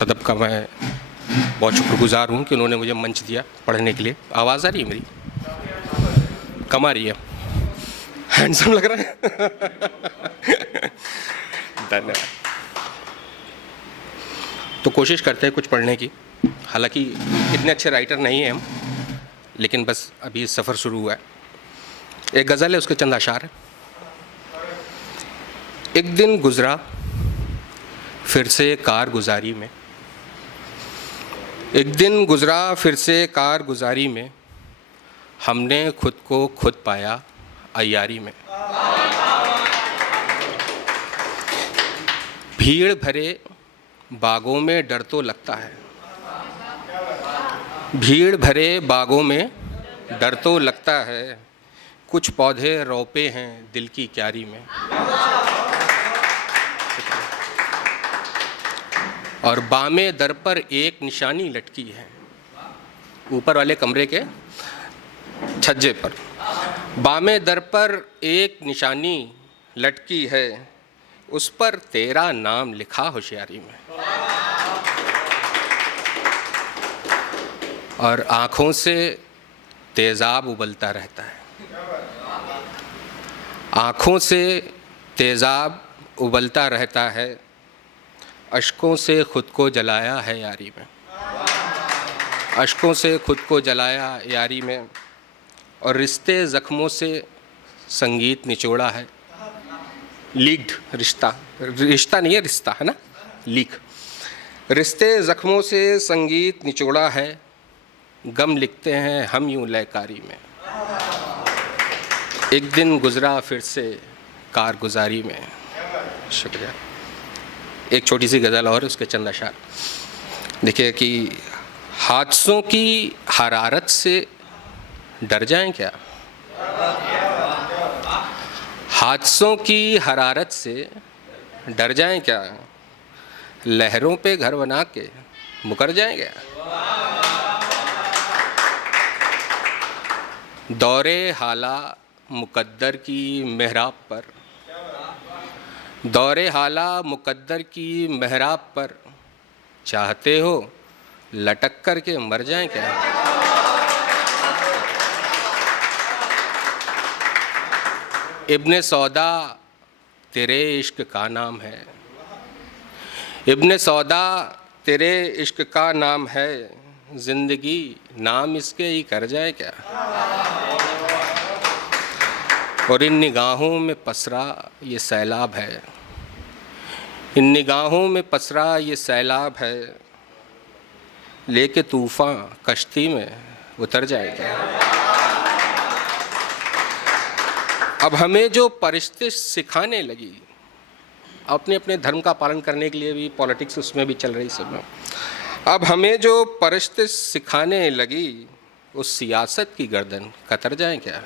सदब का मैं बहुत शुक्रगुजार हूँ कि उन्होंने मुझे मंच दिया पढ़ने के लिए। आवाज़ आ रही है मेरी? कम आ रही है? हैंडसम लग रहा है। धन्यवाद। तो कोशिश करते हैं कुछ पढ़ने की। हालांकि इतने अच्छे राइटर नहीं हैं हम, लेकिन बस अभी सफ़र शुरू हुआ है। एक गज़ल है, उसके चंद अशार है। एक दिन गुज़रा फिर से कारगुजारी में, एक दिन गुज़रा फिर से कारगुजारी में, हमने खुद को खुद पाया अय्यारी में। भीड़ भरे बागों में डर तो लगता है, भीड़ भरे बागों में डर तो लगता है, कुछ पौधे रोपे हैं दिल की क्यारी में। और बामे दर पर एक निशानी लटकी है, ऊपर वाले कमरे के छज्जे पर बामे दर पर एक निशानी लटकी है, उस पर तेरा नाम लिखा होशियारी में। और आँखों से तेज़ाब उबलता रहता है, आँखों से तेज़ाब उबलता रहता है, अश्कों से खुद को जलाया है यारी में, अश्कों से खुद को जलाया यारी में। और रिश्ते ज़ख्मों से संगीत निचोड़ा है, लीक्ड रिश्ता, रिश्ता नहीं है रिश्ता है ना, लीक। रिश्ते ज़ख्मों से संगीत निचोड़ा है, गम लिखते हैं हम यूं लयकारी में। एक दिन गुज़रा फिर से कारगुजारी में। शुक्रिया। एक छोटी सी गज़ल और, उसके चंद अशार देखिए कि हादसों की हरारत से डर जाएं क्या, हादसों की हरारत से डर जाएं क्या, लहरों पे घर बना के मुकर जाएं क्या। दौरे हाला मुकद्दर की मेहराब पर, दौरे हाला मुकद्दर की मेहराब पर, चाहते हो लटक कर के मर जाएं क्या। इब्ने सौदा तेरे इश्क का नाम है, इब्ने सौदा तेरे इश्क का नाम है, ज़िंदगी नाम इसके ही कर जाए क्या। और इन निगाहों में पसरा ये सैलाब है, इन निगाहों में पसरा ये सैलाब है, लेके तूफ़ान कश्ती में उतर जाएगा। अब हमें जो परिस्थिति सिखाने लगी, अपने अपने धर्म का पालन करने के लिए भी पॉलिटिक्स उसमें भी चल रही सब में, अब हमें जो परिस्थिति सिखाने लगी, उस सियासत की गर्दन कतर जाए क्या।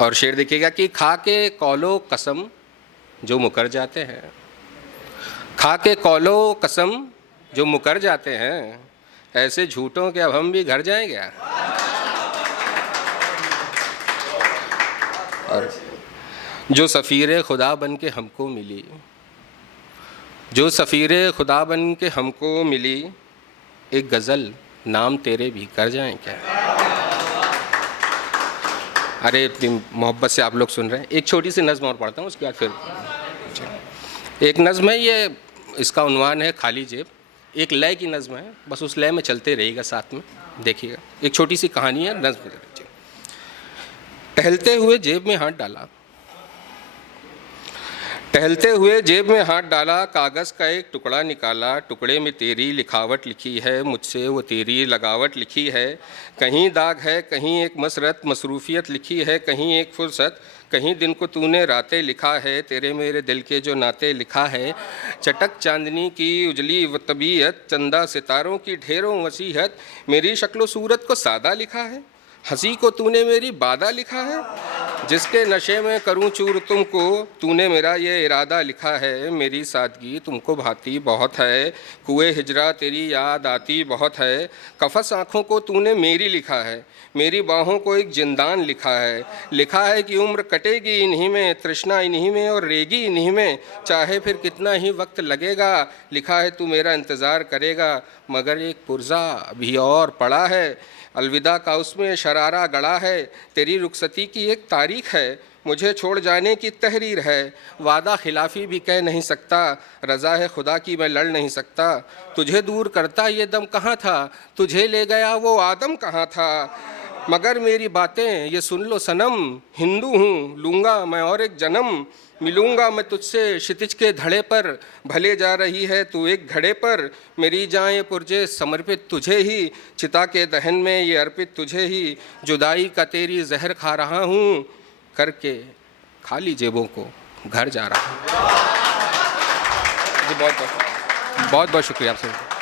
और शेर देखिएगा कि खा के कौलो कसम जो मुकर जाते हैं, खा के कौलो कसम जो मुकर जाते हैं, ऐसे झूठों के अब हम भी घर जाएंगे। और जो सफ़ीरे खुदा बन के हमको मिली, जो सफ़ीरे खुदा बन के हमको मिली, एक गज़ल नाम तेरे भी कर जाएं क्या। अरे इतनी मोहब्बत से आप लोग सुन रहे हैं। एक छोटी सी नज़्म और पढ़ता हूँ, उसके बाद फिर एक नज़्म है, ये इसका उन्वान है खाली जेब। एक लय की नज़्म है, बस उस लय में चलते रहिएगा साथ में, देखिएगा। एक छोटी सी कहानी है, नज़्म। टहलते हुए जेब में हाथ डाला, टहलते हुए जेब में हाथ डाला, कागज़ का एक टुकड़ा निकाला, टुकड़े में तेरी लिखावट लिखी है, मुझसे वो तेरी लगावट लिखी है। कहीं दाग है, कहीं एक मसरत मसरूफ़ियत लिखी है, कहीं एक फुर्सत, कहीं दिन को तूने रातें लिखा है, तेरे मेरे दिल के जो नाते लिखा है। चटक चांदनी की उजली व तबीयत, चंदा सितारों की ढेरों वसीहत, मेरी शक्ल सूरत को सादा लिखा है, हंसी को तूने मेरी बादा लिखा है। जिसके नशे में करूं चूर तुमको, तूने मेरा ये इरादा लिखा है। मेरी सादगी तुमको भाती बहुत है, कुएं हिजरा तेरी याद आती बहुत है। कफस आँखों को तूने मेरी लिखा है, मेरी बाहों को एक जिंदान लिखा है। लिखा है कि उम्र कटेगी इन्हीं में, तृष्णा इन्हीं में और रेगी इन्हीं में, चाहे फिर कितना ही वक्त लगेगा। लिखा है तू मेरा इंतज़ार करेगा, मगर एक पुर्जा अभी और पड़ा है। अलविदा का उसमें शरारा गड़ा है, तेरी रुखसती की एक तारीख है। मुझे छोड़ जाने की तहरीर है, वादा खिलाफ़ी भी कह नहीं सकता। रज़ा है खुदा की मैं लड़ नहीं सकता। तुझे दूर करता ये दम कहाँ था, तुझे ले गया वो आदम कहाँ था। मगर मेरी बातें ये सुन लो सनम, हिंदू हूँ लूँगा मैं और एक जन्म। मिलूँगा मैं तुझसे क्षितिज के धड़े पर, भले जा रही है तू एक घड़े पर। मेरी जान ये पुरजे समर्पित तुझे ही, चिता के दहन में ये अर्पित तुझे ही। जुदाई का तेरी जहर खा रहा हूँ, करके खाली जेबों को घर जा रहा हूँ। जी बहुत बहुत शुक्रिया आपसे।